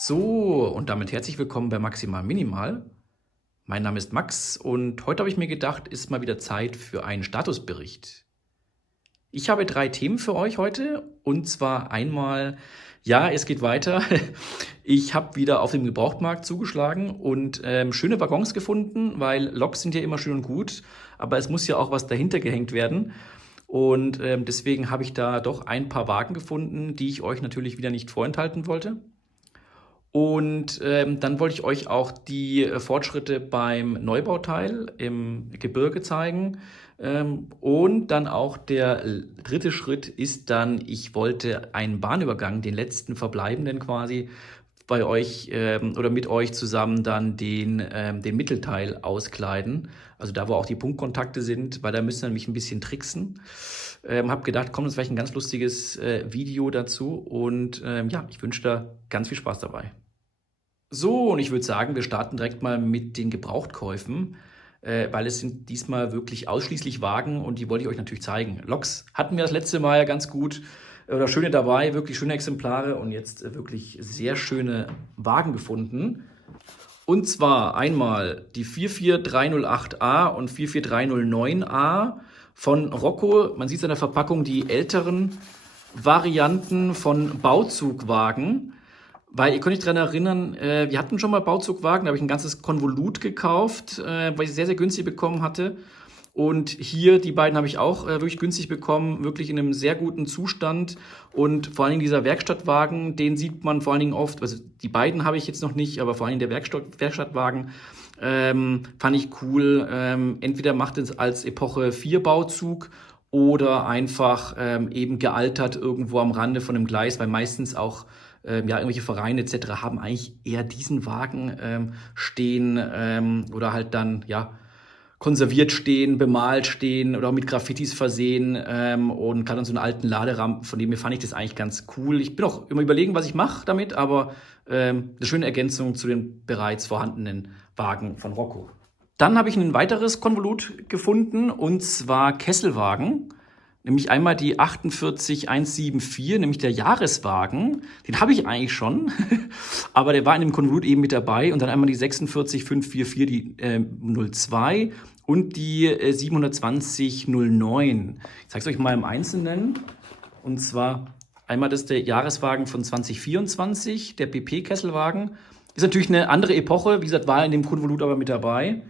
So, und damit herzlich willkommen bei Maximal Minimal. Mein Name ist Max und heute habe ich mir gedacht, ist mal wieder Zeit für einen Statusbericht. Ich habe 3 Themen für euch heute und zwar einmal, ja, es geht weiter. Ich habe wieder auf dem Gebrauchtmarkt zugeschlagen und schöne Waggons gefunden, weil Loks sind ja immer schön und gut, aber es muss ja auch was dahinter gehängt werden. Und deswegen habe ich da doch ein paar Wagen gefunden, die ich euch natürlich wieder nicht vorenthalten wollte. Und dann wollte ich euch auch die Fortschritte beim Neubauteil im Gebirge zeigen. Und dann auch der dritte Schritt ist dann, ich wollte einen Bahnübergang, den letzten verbleibenden quasi, bei euch oder mit euch zusammen dann den Mittelteil auskleiden. Also da, wo auch die Punktkontakte sind, weil da müssen wir nämlich ein bisschen tricksen. Hab gedacht, kommt uns vielleicht ein ganz lustiges Video dazu und ja, ich wünsche da ganz viel Spaß dabei. So, und ich würde sagen, wir starten direkt mal mit den Gebrauchtkäufen, weil es sind diesmal wirklich ausschließlich Wagen und die wollte ich euch natürlich zeigen. Loks hatten wir das letzte Mal ja ganz gut oder schöne dabei, wirklich schöne Exemplare und jetzt wirklich sehr schöne Wagen gefunden. Und zwar einmal die 44308A und 44309A von Rocco. Man sieht es an der Verpackung, die älteren Varianten von Bauzugwagen. Weil ihr könnt euch daran erinnern, wir hatten schon mal Bauzugwagen, da habe ich ein ganzes Konvolut gekauft, weil ich sehr, sehr günstig bekommen hatte. Und hier, die beiden habe ich auch wirklich günstig bekommen, wirklich in einem sehr guten Zustand. Und vor allen Dingen dieser Werkstattwagen, den sieht man vor allen Dingen oft, also die beiden habe ich jetzt noch nicht, aber vor allen Dingen der Werkstattwagen fand ich cool. Entweder macht es als Epoche 4 Bauzug oder einfach eben gealtert irgendwo am Rande von einem Gleis, weil meistens auch ja, irgendwelche Vereine etc. haben eigentlich eher diesen Wagen stehen oder halt dann, ja, konserviert stehen, bemalt stehen oder auch mit Graffitis versehen und gerade an so einen alten Laderampen, von dem her fand ich das eigentlich ganz cool. Ich bin auch immer überlegen, was ich mache damit, aber eine schöne Ergänzung zu den bereits vorhandenen Wagen von Rocco. Dann habe ich ein weiteres Konvolut gefunden und zwar Kesselwagen. Nämlich einmal die 48174, nämlich der Jahreswagen. Den habe ich eigentlich schon, aber der war in dem Konvolut eben mit dabei. Und dann einmal die 46544, die 02 und die 72009. Ich zeige es euch mal im Einzelnen. Und zwar einmal das ist der Jahreswagen von 2024, der PP-Kesselwagen. Ist natürlich eine andere Epoche, wie gesagt, war in dem Konvolut aber mit dabei.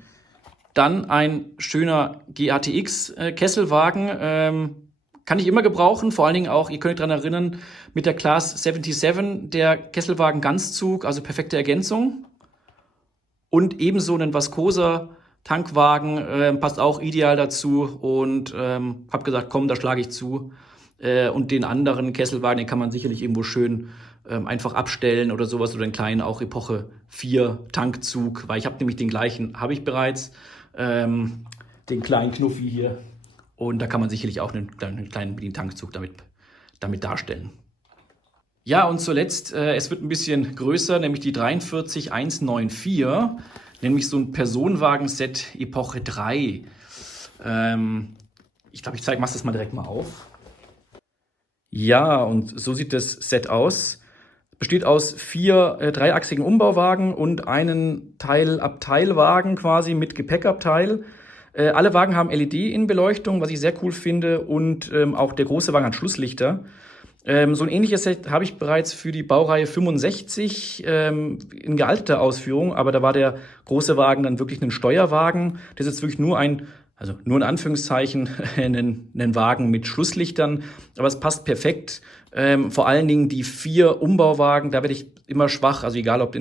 Dann ein schöner GATX-Kesselwagen. Kann ich immer gebrauchen, vor allen Dingen auch, ihr könnt euch daran erinnern, mit der Class 77, der Kesselwagen Ganzzug, also perfekte Ergänzung. Und ebenso einen Vascosa Tankwagen, passt auch ideal dazu und habe gesagt, komm, da schlage ich zu. Und den anderen Kesselwagen, den kann man sicherlich irgendwo schön einfach abstellen oder sowas oder einen kleinen auch Epoche 4 Tankzug, weil ich habe nämlich den gleichen, habe ich bereits, den kleinen Knuffi hier. Und da kann man sicherlich auch einen kleinen Tankzug damit darstellen. Ja, und zuletzt, es wird ein bisschen größer, nämlich die 43194, nämlich so ein Personenwagen-Set Epoche 3. Ich glaube, mach das mal direkt mal auf. Ja, und so sieht das Set aus. Besteht aus 4 dreiachsigen Umbauwagen und einen Teilabteilwagen quasi mit Gepäckabteil. Alle Wagen haben LED-Innenbeleuchtung, was ich sehr cool finde, und auch der große Wagen hat Schlusslichter. So ein ähnliches Set habe ich bereits für die Baureihe 65 in gealterter Ausführung, aber da war der große Wagen dann wirklich ein Steuerwagen. Das ist jetzt wirklich nur nur in Anführungszeichen, einen Wagen mit Schlusslichtern, aber es passt perfekt. Vor allen Dingen die 4 Umbauwagen, da werde ich immer schwach, also egal ob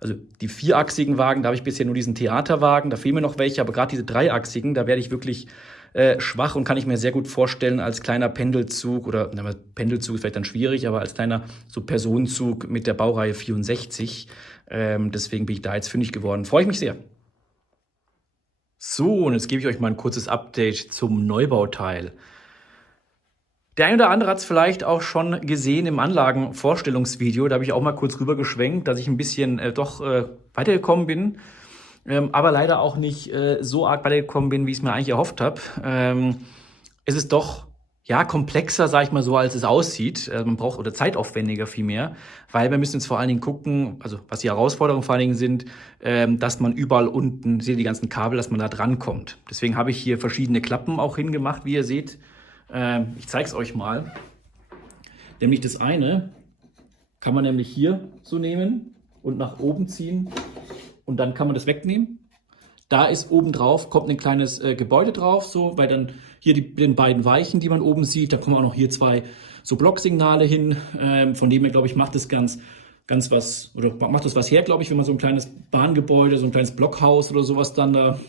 also die 4-achsigen Wagen, da habe ich bisher nur diesen Theaterwagen, da fehlen mir noch welche, aber gerade diese 3-achsigen, da werde ich wirklich schwach und kann ich mir sehr gut vorstellen als kleiner Pendelzug oder Pendelzug ist vielleicht dann schwierig, aber als kleiner so Personenzug mit der Baureihe 64. Deswegen bin ich da jetzt fündig geworden. Freue ich mich sehr. So, und jetzt gebe ich euch mal ein kurzes Update zum Neubauteil. Der eine oder andere hat es vielleicht auch schon gesehen im Anlagenvorstellungsvideo. Da habe ich auch mal kurz rüber geschwenkt, dass ich ein bisschen weitergekommen bin. Aber leider auch nicht so arg weitergekommen bin, wie ich es mir eigentlich erhofft habe. Es ist doch ja, komplexer, sage ich mal so, als es aussieht. Man braucht oder zeitaufwendiger vielmehr, weil wir müssen jetzt vor allen Dingen gucken, also was die Herausforderungen vor allen Dingen sind, dass man überall unten, seht ihr die ganzen Kabel, dass man da dran kommt. Deswegen habe ich hier verschiedene Klappen auch hingemacht, wie ihr seht. Ich zeige es euch mal. Nämlich das eine kann man nämlich hier so nehmen und nach oben ziehen und dann kann man das wegnehmen. Da ist oben drauf, kommt ein kleines Gebäude drauf, so, weil dann hier den beiden Weichen, die man oben sieht, da kommen auch noch hier zwei so Blocksignale hin. Von dem her, glaube ich, macht das ganz was, oder macht das was her, glaube ich, wenn man so ein kleines Bahngebäude, so ein kleines Blockhaus oder sowas dann da,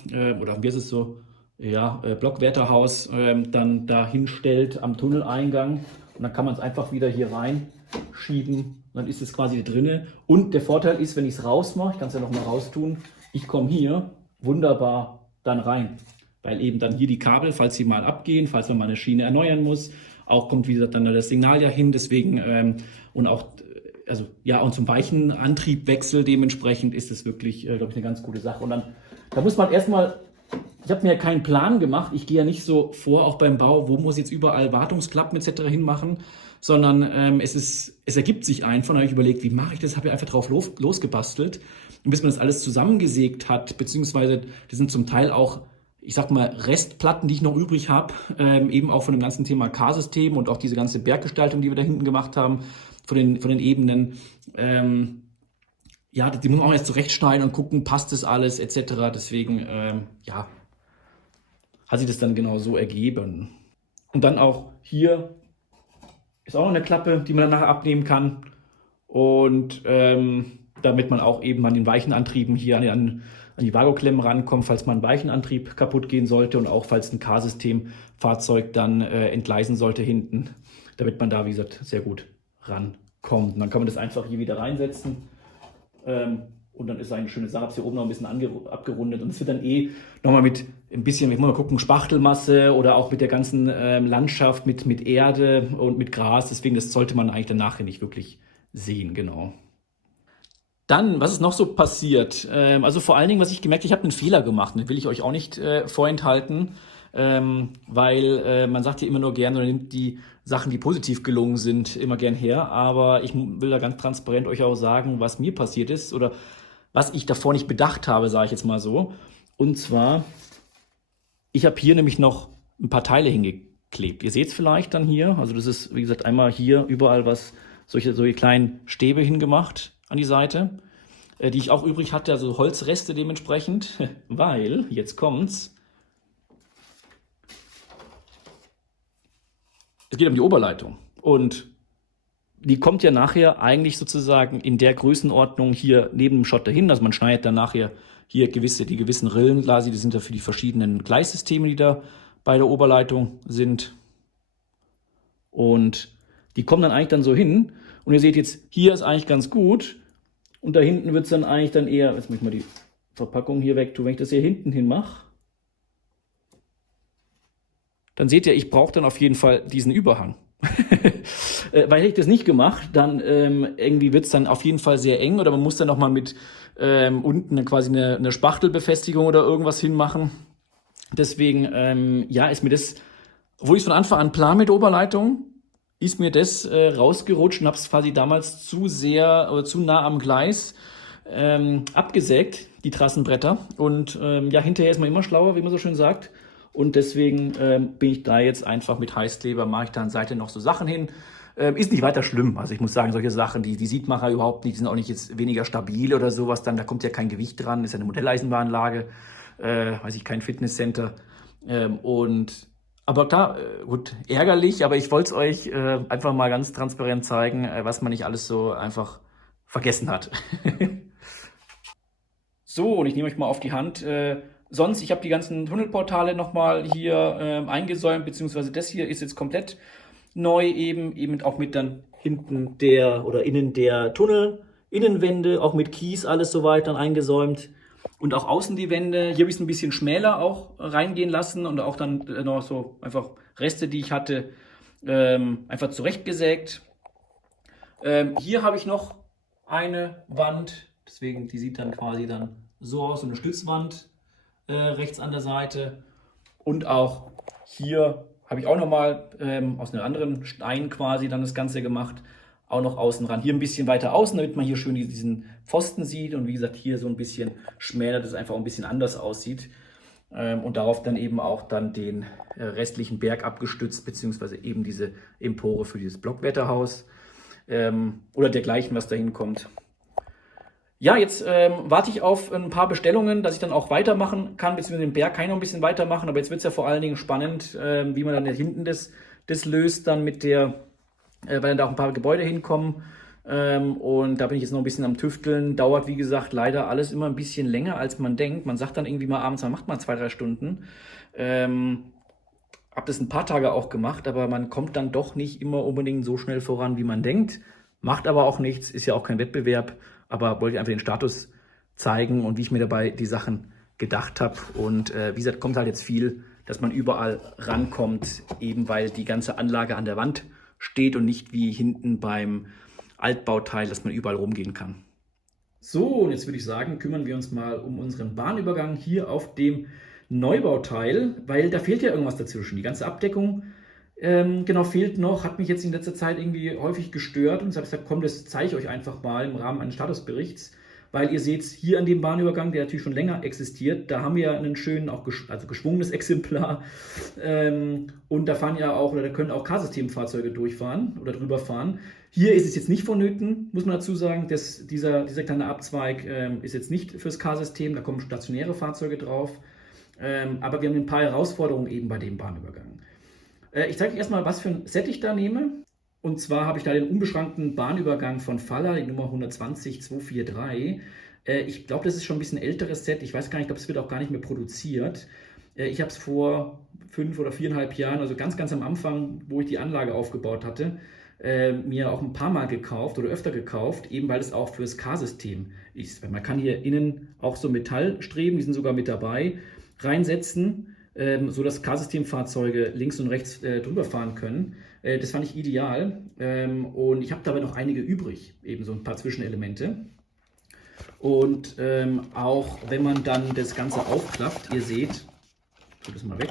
oder wie ist es so, ja, Blockwärterhaus, dann da hinstellt am Tunneleingang. Und dann kann man es einfach wieder hier reinschieben, dann ist es quasi drinne. Und der Vorteil ist, wenn ich es rausmache, ich kann es ja noch mal raustun, ich komme hier wunderbar dann rein, weil eben dann hier die Kabel, falls sie mal abgehen, falls man mal eine Schiene erneuern muss, auch kommt wie gesagt dann das Signal ja hin, deswegen und auch, also ja, und zum weichen Antriebwechsel dementsprechend ist es wirklich, glaube ich, eine ganz gute Sache. Und dann, da muss man erstmal, ich habe mir ja keinen Plan gemacht, ich gehe ja nicht so vor, auch beim Bau, wo muss jetzt überall Wartungsklappen etc. hinmachen, sondern es ergibt sich einfach, da habe ich überlegt, wie mache ich das, habe ich einfach drauf losgebastelt. Und bis man das alles zusammengesägt hat, beziehungsweise das sind zum Teil auch, ich sag mal, Restplatten, die ich noch übrig habe, eben auch von dem ganzen Thema K-System und auch diese ganze Berggestaltung, die wir da hinten gemacht haben, von den Ebenen. Ja, die muss man auch jetzt zurechtschneiden und gucken, passt das alles etc. Deswegen, ja, hat sich das dann genau so ergeben. Und dann auch hier ist auch noch eine Klappe, die man dann nachher abnehmen kann. Und damit man auch eben an den weichen Antrieben hier an die Vago-Klemmen rankommt, falls mal ein Weichenantrieb kaputt gehen sollte und auch falls ein K-System-Fahrzeug dann entgleisen sollte hinten, damit man da, wie gesagt, sehr gut rankommt. Und dann kann man das einfach hier wieder reinsetzen und dann ist eine schöne Sache. Ich habe es hier oben noch ein bisschen abgerundet und es wird dann nochmal mit ein bisschen, ich muss mal gucken, Spachtelmasse oder auch mit der ganzen Landschaft, mit Erde und mit Gras. Deswegen, das sollte man eigentlich dann nachher nicht wirklich sehen, genau. Dann, was ist noch so passiert? Also vor allen Dingen, was ich gemerkt habe, ich habe einen Fehler gemacht. Den will ich euch auch nicht vorenthalten, weil man sagt ja immer nur gerne oder nimmt die Sachen, die positiv gelungen sind, immer gern her. Aber ich will da ganz transparent euch auch sagen, was mir passiert ist oder was ich davor nicht bedacht habe, sage ich jetzt mal so. Und zwar, ich habe hier nämlich noch ein paar Teile hingeklebt. Ihr seht es vielleicht dann hier. Also das ist, wie gesagt, einmal hier überall solche kleinen Stäbe hingemacht an die Seite, die ich auch übrig hatte, also Holzreste dementsprechend, weil, jetzt kommt's, es geht um die Oberleitung und die kommt ja nachher eigentlich sozusagen in der Größenordnung hier neben dem Schotter hin, also man schneidet dann nachher hier die gewissen Rillen, quasi, die sind da für die verschiedenen Gleissysteme, die da bei der Oberleitung sind und die kommen dann eigentlich dann so hin. Und ihr seht jetzt, hier ist eigentlich ganz gut. Und da hinten wird es dann eigentlich dann eher, jetzt muss ich mal die Verpackung hier weg tun, wenn ich das hier hinten hin mache, dann seht ihr, ich brauche dann auf jeden Fall diesen Überhang. Weil hätte ich das nicht gemacht, dann irgendwie wird es dann auf jeden Fall sehr eng oder man muss dann nochmal mit unten quasi eine Spachtelbefestigung oder irgendwas hinmachen. Deswegen, ja, ist mir das, obwohl ich es von Anfang an plan mit der Oberleitung, ist mir das rausgerutscht und habe es quasi damals zu sehr oder zu nah am Gleis abgesägt, die Trassenbretter. Und ja, hinterher ist man immer schlauer, wie man so schön sagt. Und deswegen bin ich da jetzt einfach mit Heißkleber, mache ich da an Seite noch so Sachen hin. Ist nicht weiter schlimm. Also ich muss sagen, solche Sachen, die sieht man ja überhaupt nicht, die sind auch nicht jetzt weniger stabil oder sowas. Dann, da kommt ja kein Gewicht dran, ist ja eine Modelleisenbahnanlage, weiß ich, kein Fitnesscenter. Aber klar, gut, ärgerlich, aber ich wollte es euch einfach mal ganz transparent zeigen, was man nicht alles so einfach vergessen hat. So, und ich nehme euch mal auf die Hand. Sonst, ich habe die ganzen Tunnelportale nochmal hier eingesäumt, beziehungsweise das hier ist jetzt komplett neu eben auch mit dann hinten innen der Tunnel-Innenwände, auch mit Kies alles soweit dann eingesäumt. Und auch außen die Wände, hier habe ich es ein bisschen schmäler auch reingehen lassen und auch dann noch so einfach Reste, die ich hatte, einfach zurechtgesägt. Hier habe ich noch eine Wand, deswegen die sieht dann quasi dann so aus, so eine Stützwand rechts an der Seite. Und auch hier habe ich auch nochmal aus einem anderen Stein quasi dann das Ganze gemacht. Auch noch außen ran. Hier ein bisschen weiter außen, damit man hier schön diesen Pfosten sieht. Und wie gesagt, hier so ein bisschen schmäler, dass es einfach ein bisschen anders aussieht. Und darauf dann eben auch dann den restlichen Berg abgestützt, beziehungsweise eben diese Empore für dieses Blockwetterhaus oder dergleichen, was da hinkommt. Ja, jetzt warte ich auf ein paar Bestellungen, dass ich dann auch weitermachen kann, beziehungsweise den Berg kann ich noch ein bisschen weitermachen, aber jetzt wird es ja vor allen Dingen spannend, wie man dann hinten das löst, dann mit der, weil dann da auch ein paar Gebäude hinkommen. Und da bin ich jetzt noch ein bisschen am Tüfteln. Dauert, wie gesagt, leider alles immer ein bisschen länger, als man denkt. Man sagt dann irgendwie mal abends, man macht mal 2, 3 Stunden. Hab das ein paar Tage auch gemacht, aber man kommt dann doch nicht immer unbedingt so schnell voran, wie man denkt. Macht aber auch nichts, ist ja auch kein Wettbewerb, aber wollte ich einfach den Status zeigen und wie ich mir dabei die Sachen gedacht habe. Und wie gesagt, kommt halt jetzt viel, dass man überall rankommt, eben weil die ganze Anlage an der Wand steht und nicht wie hinten beim Altbauteil, dass man überall rumgehen kann. So, und jetzt würde ich sagen, kümmern wir uns mal um unseren Bahnübergang hier auf dem Neubauteil, weil da fehlt ja irgendwas dazwischen. Die ganze Abdeckung genau fehlt noch, hat mich jetzt in letzter Zeit irgendwie häufig gestört und ich habe gesagt, komm, das zeige ich euch einfach mal im Rahmen eines Statusberichts, weil ihr seht hier an dem Bahnübergang, der natürlich schon länger existiert, da haben wir einen schönen, auch geschwungenes Exemplar und da fahren ja auch, oder da können auch K-System-Fahrzeuge durchfahren oder drüber fahren. Hier ist es jetzt nicht vonnöten, muss man dazu sagen, dass dieser kleine Abzweig ist jetzt nicht fürs K-System, da kommen stationäre Fahrzeuge drauf, aber wir haben ein paar Herausforderungen eben bei dem Bahnübergang. Ich zeige euch erstmal, was für ein Set ich da nehme. Und zwar habe ich da den unbeschränkten Bahnübergang von Faller, die Nummer 120243. Ich glaube, das ist schon ein bisschen älteres Set. Ich weiß gar nicht, ich glaube, es wird auch gar nicht mehr produziert. Ich habe es vor 5 oder 4,5 Jahren, also ganz, ganz am Anfang, wo ich die Anlage aufgebaut hatte, mir auch ein paar Mal gekauft oder öfter gekauft, eben weil es auch fürs K-System ist. Man kann hier innen auch so Metallstreben, die sind sogar mit dabei, reinsetzen, so dass K-System-Fahrzeuge links und rechts drüber fahren können. Das fand ich ideal und ich habe dabei noch einige übrig, eben so ein paar Zwischenelemente. Und auch wenn man dann das Ganze aufklappt, ihr seht, ich tue das mal weg,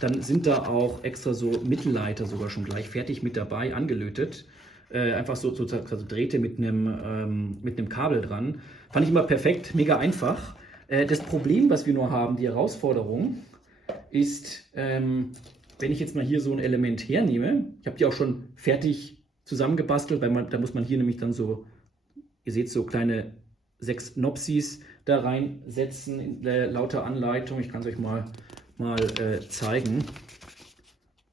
dann sind da auch extra so Mittelleiter sogar schon gleich fertig mit dabei, angelötet. Einfach so Drähte mit einem Kabel dran. Fand ich immer perfekt, mega einfach. Das Problem, was wir nur haben, die Herausforderung, ist, wenn ich jetzt mal hier so ein Element hernehme, ich habe die auch schon fertig zusammengebastelt, weil da muss man hier nämlich dann so, ihr seht, so kleine 6 Nopsis da reinsetzen, lauter Anleitung. Ich kann es euch mal zeigen.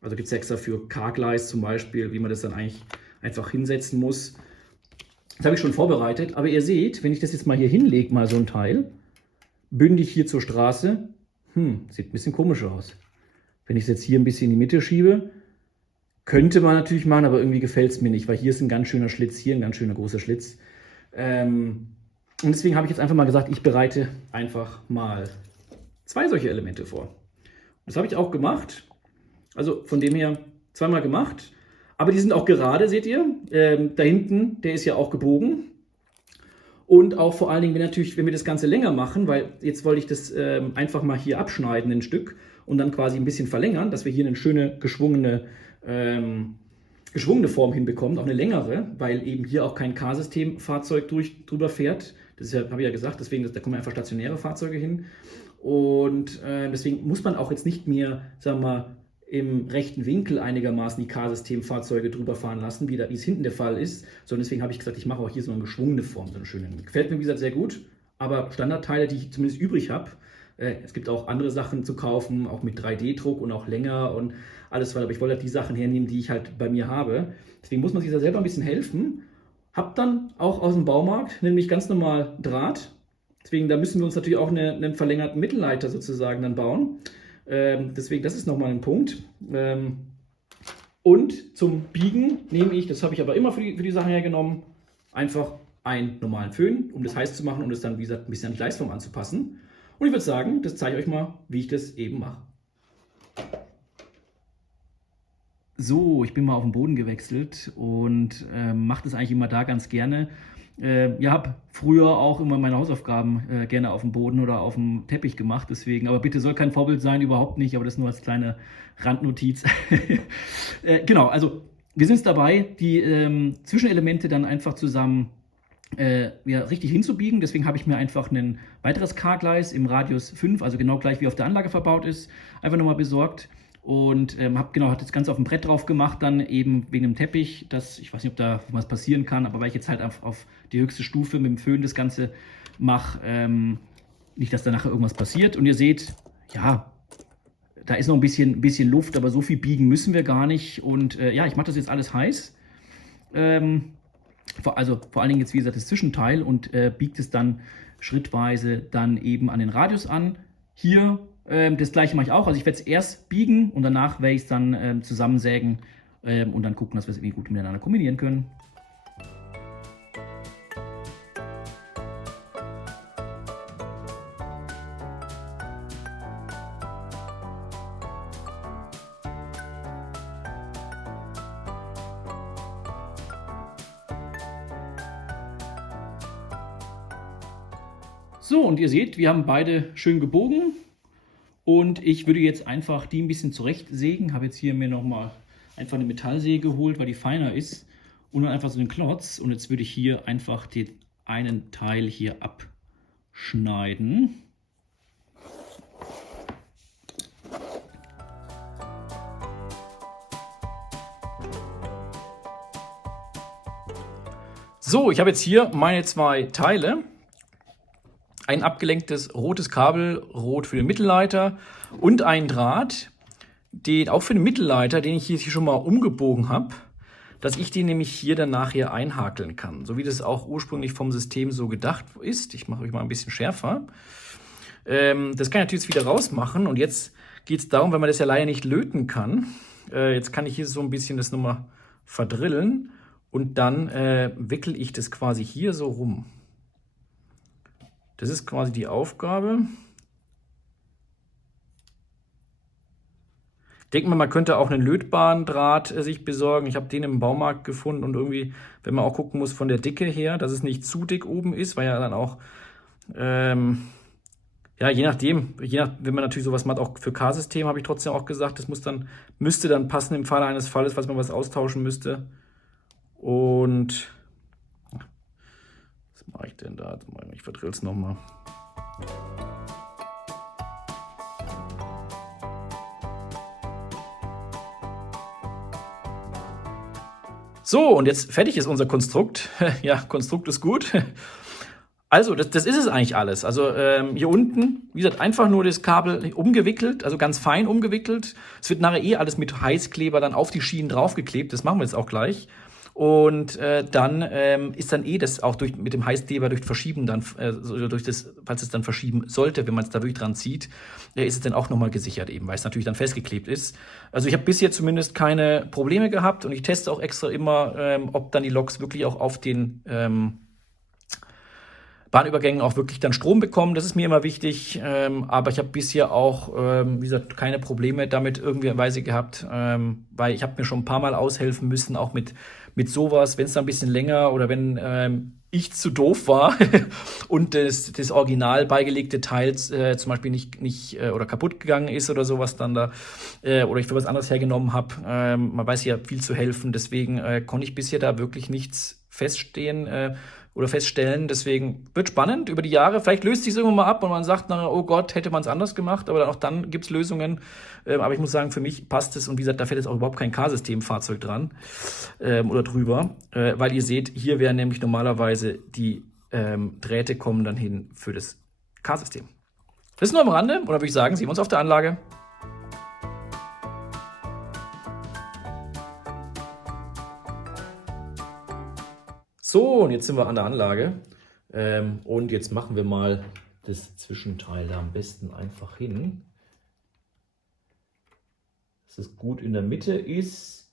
Also gibt es extra für K-Gleis zum Beispiel, wie man das dann eigentlich einfach hinsetzen muss. Das habe ich schon vorbereitet, aber ihr seht, wenn ich das jetzt mal hier hinlege, mal so ein Teil, bündig hier zur Straße, sieht ein bisschen komisch aus. Wenn ich es jetzt hier ein bisschen in die Mitte schiebe, könnte man natürlich machen, aber irgendwie gefällt es mir nicht, weil hier ist ein ganz schöner Schlitz, hier ein ganz schöner großer Schlitz. Und deswegen habe ich jetzt einfach mal gesagt, ich bereite einfach mal 2 solche Elemente vor. Das habe ich auch gemacht. Also von dem her 2-mal gemacht. Aber die sind auch gerade, seht ihr. Da hinten, der ist ja auch gebogen. Und auch vor allen Dingen, wenn wir das Ganze länger machen, weil jetzt wollte ich das einfach mal hier abschneiden, ein Stück, und dann quasi ein bisschen verlängern, dass wir hier eine schöne geschwungene Form hinbekommen, auch eine längere, weil eben hier auch kein K-System-Fahrzeug drüber fährt. Das ist ja, habe ich ja gesagt, deswegen, da kommen einfach stationäre Fahrzeuge hin. Und deswegen muss man auch jetzt nicht mehr, sagen wir mal, im rechten Winkel einigermaßen die K-System-Fahrzeuge drüber fahren lassen, wie es hinten der Fall ist, sondern deswegen habe ich gesagt, ich mache auch hier so eine geschwungene Form, so eine schöne. Gefällt mir, wie gesagt, sehr gut, aber Standardteile, die ich zumindest übrig habe, es gibt auch andere Sachen zu kaufen, auch mit 3D-Druck und auch länger und alles weiter, aber ich wollte halt die Sachen hernehmen, die ich halt bei mir habe. Deswegen muss man sich da selber ein bisschen helfen. Hab dann auch aus dem Baumarkt, nämlich ganz normal Draht. Deswegen, da müssen wir uns natürlich auch einen verlängerten Mittelleiter sozusagen dann bauen. Deswegen, das ist nochmal ein Punkt. Und zum Biegen nehme ich, das habe ich aber immer für die Sachen hergenommen, einfach einen normalen Föhn, um das heiß zu machen und es dann, wie gesagt, ein bisschen an die Gleisform anzupassen. Und ich würde sagen, das zeige ich euch mal, wie ich das eben mache. So, ich bin mal auf den Boden gewechselt und mache das eigentlich immer da ganz gerne, Ich habe früher auch immer meine Hausaufgaben gerne auf dem Boden oder auf dem Teppich gemacht, deswegen, aber bitte soll kein Vorbild sein, überhaupt nicht, aber das nur als kleine Randnotiz. Genau, also wir sind dabei, die Zwischenelemente dann einfach zusammen ja, richtig hinzubiegen. Deswegen habe ich mir einfach ein weiteres K-Gleis im Radius 5, also genau gleich wie auf der Anlage verbaut ist, einfach nochmal besorgt. Und hat das Ganze auf dem Brett drauf gemacht, dann eben wegen dem Teppich. Ich weiß nicht, ob da was passieren kann, aber weil ich jetzt halt auf die höchste Stufe mit dem Föhn das Ganze mache, nicht, dass da nachher irgendwas passiert. Und ihr seht, ja, da ist noch ein bisschen Luft, aber so viel biegen müssen wir gar nicht. Und ja, ich mache das jetzt alles heiß. Also vor allen Dingen jetzt, wie gesagt, das Zwischenteil und biegt es dann schrittweise dann eben an den Radius an. Hier das gleiche mache ich auch. Also ich werde es erst biegen und danach werde ich es dann zusammensägen und dann gucken, dass wir es irgendwie gut miteinander kombinieren können. So, und ihr seht, wir haben beide schön gebogen. Und ich würde jetzt einfach die ein bisschen zurechtsägen. Habe jetzt hier mir nochmal einfach eine Metallsäge geholt, weil die feiner ist. Und dann einfach so einen Klotz. Und jetzt würde ich hier einfach den einen Teil hier abschneiden. So, ich habe jetzt hier meine zwei Teile. Ein abgelenktes rotes Kabel, rot für den Mittelleiter und ein Draht, den auch für den Mittelleiter, den ich hier schon mal umgebogen habe, dass ich den nämlich hier dann nachher einhakeln kann. So wie das auch ursprünglich vom System so gedacht ist. Ich mache euch mal ein bisschen schärfer. Das kann ich natürlich jetzt wieder rausmachen. Und jetzt geht es darum, wenn man das ja leider nicht löten kann. Jetzt kann ich hier so ein bisschen das nochmal verdrillen. Und dann wickel ich das quasi hier so rum. Das ist quasi die Aufgabe. Ich denke mal, man könnte auch einen lötbaren Draht sich besorgen. Ich habe den im Baumarkt gefunden und irgendwie, wenn man auch gucken muss von der Dicke her, dass es nicht zu dick oben ist, weil ja dann auch, ja, je nachdem, wenn man natürlich sowas macht, auch für K-System habe ich trotzdem auch gesagt, das müsste dann passen im Falle eines Falles, falls man was austauschen müsste. Und was mache ich denn da? Ich verdrill es nochmal. So, und jetzt fertig ist unser Konstrukt. Ja, Konstrukt ist gut. Also, das ist es eigentlich alles. Also hier unten, wie gesagt, einfach nur das Kabel umgewickelt, also ganz fein umgewickelt. Es wird nachher alles mit Heißkleber dann auf die Schienen draufgeklebt. Das machen wir jetzt auch gleich. Und dann ist dann das auch mit dem Heißkleber durch Verschieben dann, falls es dann verschieben sollte, wenn man es da wirklich dran zieht, ist es dann auch nochmal gesichert eben, weil es natürlich dann festgeklebt ist. Also ich habe bisher zumindest keine Probleme gehabt und ich teste auch extra immer, ob dann die Loks wirklich auch auf den Bahnübergängen auch wirklich dann Strom bekommen. Das ist mir immer wichtig. Aber ich habe bisher auch, wie gesagt, keine Probleme damit irgendwie Weise gehabt, weil ich habe mir schon ein paar Mal aushelfen müssen, auch mit sowas, wenn es dann ein bisschen länger oder wenn ich zu doof war und das original beigelegte Teil zum Beispiel nicht oder kaputt gegangen ist oder sowas dann da oder ich für was anderes hergenommen habe. Man weiß ja viel zu helfen, deswegen konnte ich bisher da wirklich nichts feststellen. Deswegen wird spannend über die Jahre. Vielleicht löst sich es irgendwann mal ab und man sagt, na, oh Gott, hätte man es anders gemacht. Aber auch dann gibt es Lösungen. Aber ich muss sagen, für mich passt es. Und wie gesagt, da fährt jetzt auch überhaupt kein K-System-Fahrzeug dran oder drüber. Weil ihr seht, hier wären nämlich normalerweise die Drähte kommen dann hin für das K-System. Das ist nur am Rande. Oder würde ich sagen, sehen wir uns auf der Anlage. So, und jetzt sind wir an der Anlage. Und jetzt machen wir mal das Zwischenteil da am besten einfach hin. Dass es gut in der Mitte ist.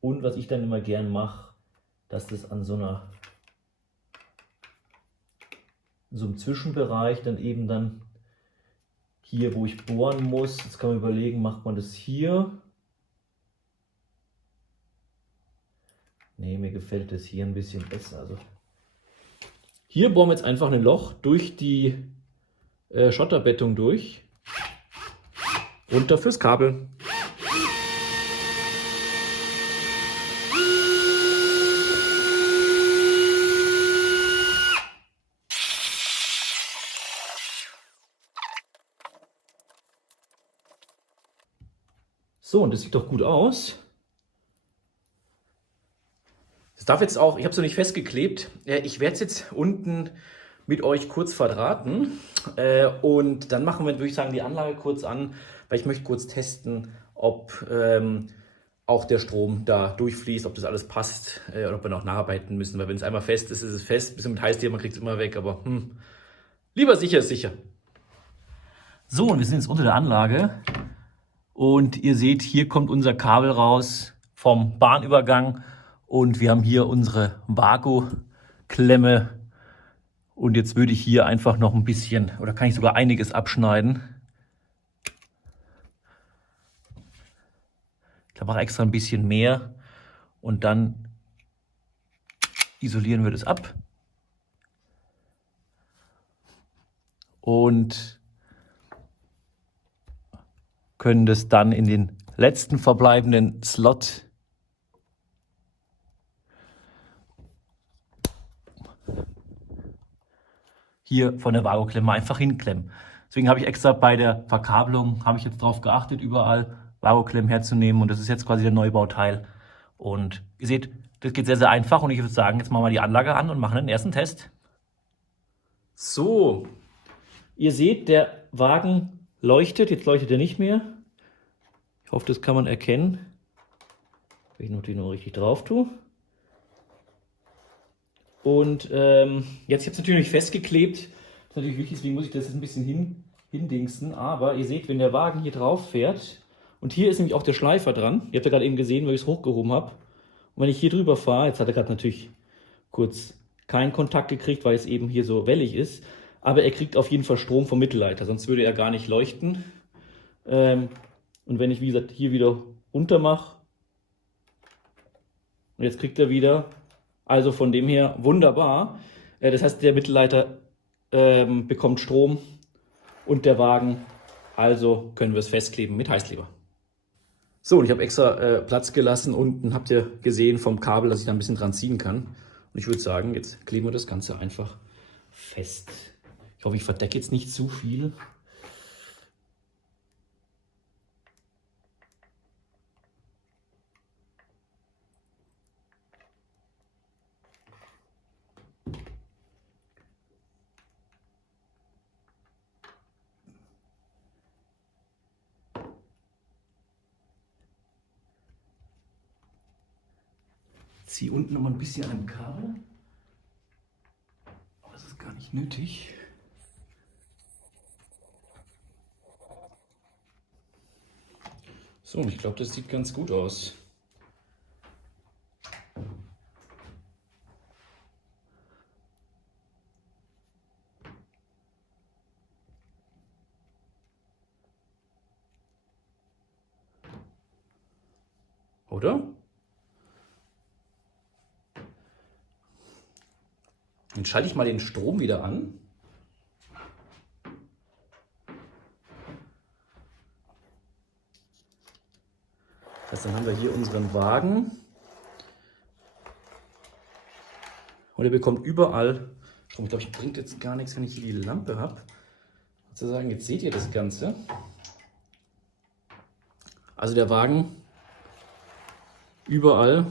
Und was ich dann immer gern mache, dass das an so einem Zwischenbereich dann eben dann hier, wo ich bohren muss, jetzt kann man überlegen, macht man das hier? Nee, mir gefällt das hier ein bisschen besser. Also Hier bohren wir jetzt einfach ein Loch durch die Schotterbettung durch. Runter fürs Kabel. So, und das sieht doch gut aus. Das darf jetzt auch, ich habe es noch nicht festgeklebt. Ich werde es jetzt unten mit euch kurz verdrahten. Und dann machen wir, würde ich sagen, die Anlage kurz an, weil ich möchte kurz testen, ob auch der Strom da durchfließt, ob das alles passt oder ob wir noch nacharbeiten müssen. Weil wenn es einmal fest ist, ist es fest. Bis mit Heißkleben, man kriegt es immer weg, aber lieber sicher ist sicher. So, und wir sind jetzt unter der Anlage. Und ihr seht, hier kommt unser Kabel raus vom Bahnübergang. Und wir haben hier unsere Vago-Klemme. Und jetzt würde ich hier einfach noch ein bisschen, oder kann ich sogar einiges abschneiden. Ich mache extra ein bisschen mehr. Und dann isolieren wir das ab. Und können das dann in den letzten verbleibenden Slot hier von der Vago-Klemme einfach hinklemmen. Deswegen habe ich extra bei der Verkabelung, habe ich jetzt darauf geachtet, überall Vago-Klemmen herzunehmen. Und das ist jetzt quasi der Neubauteil. Und ihr seht, das geht sehr, sehr einfach. Und ich würde sagen, jetzt machen wir die Anlage an und machen den ersten Test. So, ihr seht, der Wagen leuchtet. Jetzt leuchtet er nicht mehr. Ich hoffe, das kann man erkennen, wenn ich noch die noch richtig drauf tue. Und jetzt, ich habe es natürlich nicht festgeklebt. Das ist natürlich wichtig, deswegen muss ich das jetzt ein bisschen hindingsen. Aber ihr seht, wenn der Wagen hier drauf fährt, und hier ist nämlich auch der Schleifer dran. Ihr habt ja gerade eben gesehen, weil ich es hochgehoben habe. Und wenn ich hier drüber fahre, jetzt hat er gerade natürlich kurz keinen Kontakt gekriegt, weil es eben hier so wellig ist. Aber er kriegt auf jeden Fall Strom vom Mittelleiter, sonst würde er gar nicht leuchten. Und wenn ich, wie gesagt, hier wieder runter mache, und jetzt kriegt er wieder, also von dem her wunderbar. Das heißt, der Mittelleiter bekommt Strom und der Wagen, also können wir es festkleben mit Heißkleber. So, und ich habe extra Platz gelassen. Unten habt ihr gesehen vom Kabel, dass ich da ein bisschen dran ziehen kann. Und ich würde sagen, jetzt kleben wir das Ganze einfach fest. Ich hoffe, ich verdecke jetzt nicht zu viel. Ziehe unten noch mal ein bisschen an dem Kabel. Aber das ist gar nicht nötig. So, und ich glaube, das sieht ganz gut aus. Oder? Dann schalte ich mal den Strom wieder an. Das heißt, dann haben wir hier unseren Wagen. Und er bekommt überall Strom. Ich glaube, ich bringt jetzt gar nichts, wenn ich hier die Lampe habe. Sozusagen, jetzt seht ihr das Ganze. Also der Wagen überall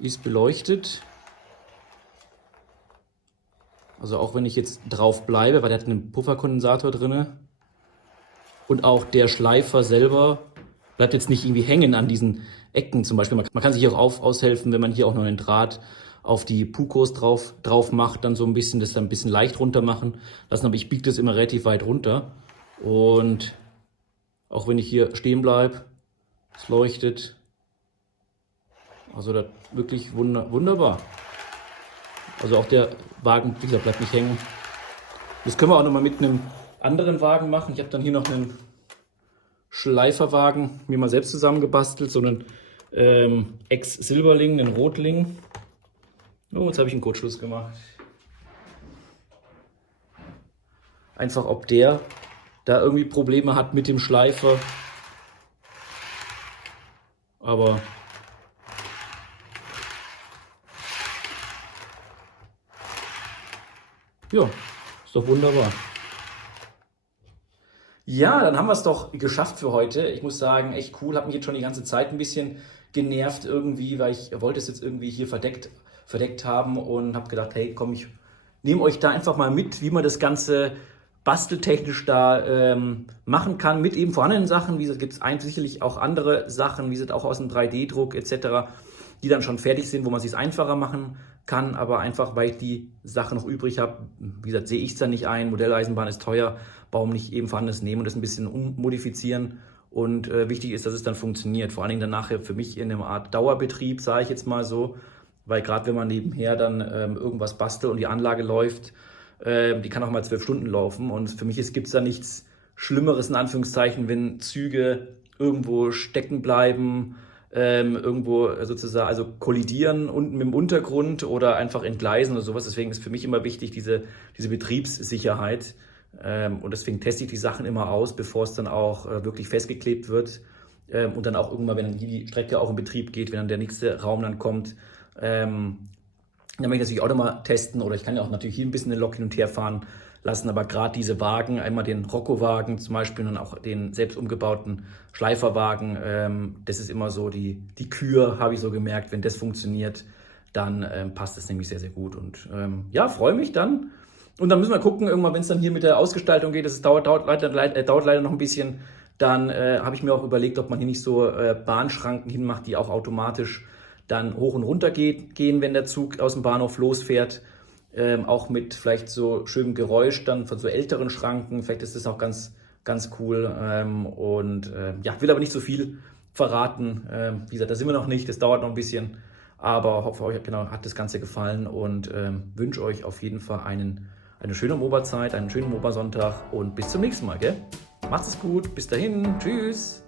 ist beleuchtet. Also auch wenn ich jetzt drauf bleibe, weil der hat einen Pufferkondensator drin. Und auch der Schleifer selber bleibt jetzt nicht irgendwie hängen an diesen Ecken zum Beispiel. Man kann sich hier auch aushelfen, wenn man hier auch noch einen Draht auf die Pukos drauf macht, dann so ein bisschen, das dann ein bisschen leicht runter machen lassen. Aber ich biege das immer relativ weit runter. Und auch wenn ich hier stehen bleibe, es leuchtet. Also das wirklich wunderbar. Also auch der Wagen, wie gesagt, bleibt nicht hängen. Das können wir auch noch mal mit einem anderen Wagen machen. Ich habe dann hier noch einen Schleiferwagen mir mal selbst zusammengebastelt, so einen Ex-Silberling, einen Rotling. Oh, jetzt habe ich einen Kurzschluss gemacht. Einfach, ob der da irgendwie Probleme hat mit dem Schleifer. Aber ja, ist doch wunderbar. Ja, dann haben wir es doch geschafft für heute. Ich muss sagen, echt cool. Hat mich jetzt schon die ganze Zeit ein bisschen genervt irgendwie, weil ich wollte es jetzt irgendwie hier verdeckt haben und habe gedacht, hey, komm, ich nehme euch da einfach mal mit, wie man das Ganze basteltechnisch da machen kann mit eben vorhandenen Sachen. Wie gesagt, gibt es sicherlich auch andere Sachen, wie gesagt, auch aus dem 3D-Druck etc., die dann schon fertig sind, wo man es sich einfacher machen kann, aber einfach, weil ich die Sache noch übrig habe, wie gesagt, sehe ich es dann nicht ein. Modelleisenbahn ist teuer, warum nicht eben vorhandenes nehmen und das ein bisschen ummodifizieren. Und wichtig ist, dass es dann funktioniert. Vor allen Dingen dann nachher für mich in einer Art Dauerbetrieb, sage ich jetzt mal so, weil gerade wenn man nebenher dann irgendwas bastelt und die Anlage läuft, die kann auch mal 12 Stunden laufen. Und für mich gibt es da nichts Schlimmeres, in Anführungszeichen, wenn Züge irgendwo stecken bleiben, irgendwo sozusagen, also kollidieren unten mit dem Untergrund oder einfach entgleisen oder sowas. Deswegen ist für mich immer wichtig, diese Betriebssicherheit. Und deswegen teste ich die Sachen immer aus, bevor es dann auch wirklich festgeklebt wird. Und dann auch irgendwann, wenn dann hier die Strecke auch in Betrieb geht, wenn dann der nächste Raum dann kommt, dann möchte ich natürlich auch nochmal testen oder ich kann ja auch natürlich hier ein bisschen eine Lok hin und her fahren lassen, aber gerade diese Wagen, einmal den Rocco-Wagen zum Beispiel und auch den selbst umgebauten Schleiferwagen, das ist immer so die Kür, habe ich so gemerkt, wenn das funktioniert, dann passt das nämlich sehr, sehr gut und ja, freue mich dann. Und dann müssen wir gucken, irgendwann, wenn es dann hier mit der Ausgestaltung geht, das dauert leider noch ein bisschen, dann habe ich mir auch überlegt, ob man hier nicht so Bahnschranken hinmacht, die auch automatisch dann hoch und runter gehen, wenn der Zug aus dem Bahnhof losfährt. Auch mit vielleicht so schönem Geräusch dann von so älteren Schranken. Vielleicht ist das auch ganz, ganz cool. Ja, will aber nicht so viel verraten. Wie gesagt, da sind wir noch nicht. Das dauert noch ein bisschen. Aber hoffe, euch hat das Ganze gefallen und wünsche euch auf jeden Fall eine schöne Oberzeit, einen schönen Obersonntag und bis zum nächsten Mal. Gell? Macht's es gut. Bis dahin. Tschüss.